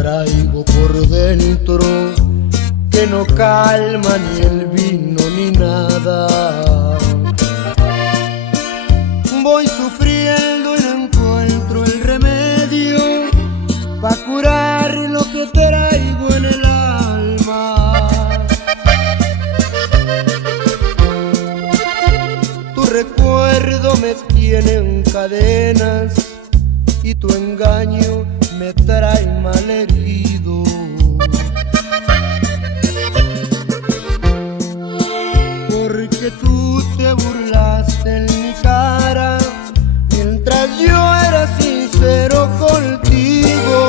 traigo por dentro que no calma ni el vino ni nada. Voy sufriendo y no encuentro el remedio pa' curar lo que traigo en el alma. Tu recuerdo me tiene en cadenas y tu engaño me trae malherido. Porque tú te burlaste en mi cara mientras yo era sincero contigo.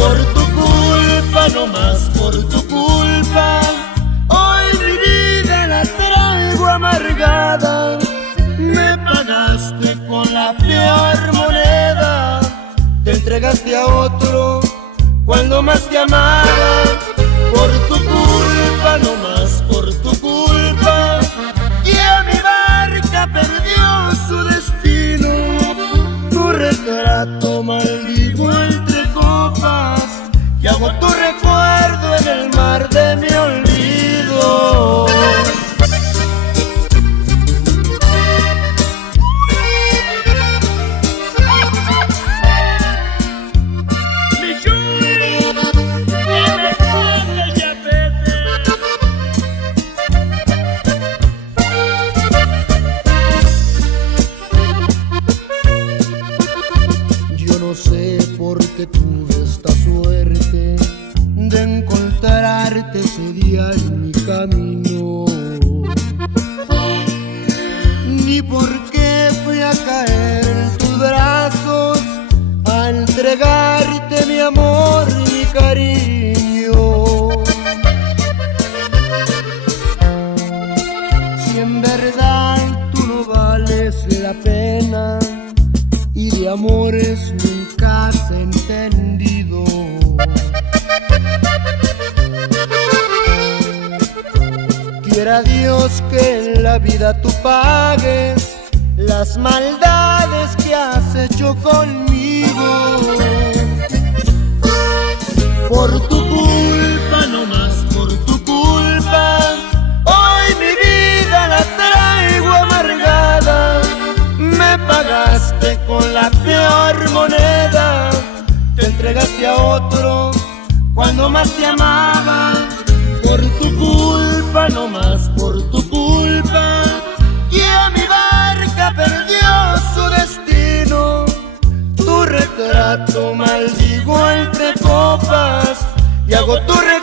Por tu culpa, no más por tu culpa, hoy mi vida la traigo amargada. Me pagaste con la peor moneda, te entregaste a otro cuando más te amaba. Por tu culpa, no más por tu culpa, ya mi barca perdió su destino. Tu retrato maldigo entre copas y hago tu recuerdo en el mar de mi olvido. No sé por qué tuve esta suerte de encontrarte ese día en mi camino, ni por qué fui a caer en tus brazos a entregarte mi amor y mi cariño. Si en verdad tú no vales la pena y de amores nunca has entendido, quiera Dios que en la vida tú pagues las maldades que has hecho conmigo. Por tu culpa, no más por tu culpa, hoy mi vida la traigo amargada. Me pagaste con la peor moneda, te entregaste a otro cuando más te amaba. Por tu culpa, no más por tu culpa, ya mi barca perdió su destino. Tu retrato maldigo entre copas y hago tu retrato